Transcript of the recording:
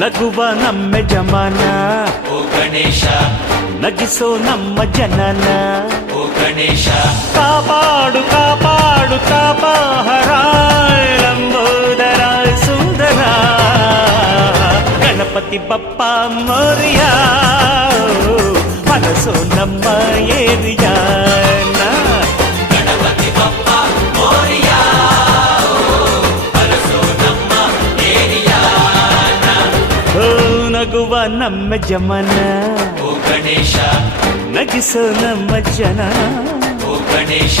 ನಗುವ ನಮ್ಮ ಜಮಾನ ಓ ಗಣೇಶ ನಗಿಸೋ ನಮ್ಮ ಜನನ ಓ ಗಣೇಶ ಕಾಪಾಡು ಕಾಪಾಡು ಕಾಪಾಹರ ಲಂಬೋದರ ಸುಂದರ ಗಣಪತಿ ಬಪ್ಪ ಮೋರಿಯ ಮನಸ್ಸು ನಮ್ಮ ಏರಿಯಾನ ಗಣಪತಿ ಬಪ್ಪ ಮೋರಿಯ ಅರಸೋ ನಮ್ಮ ಏರಿಯಾನ ಓ ನಗುವ ನಮ್ಮ ಜಮನ ಓ ಗಣೇಶ ನಗಿಸೋ ನಮ್ಮ ಜನ ಓ ಗಣೇಶ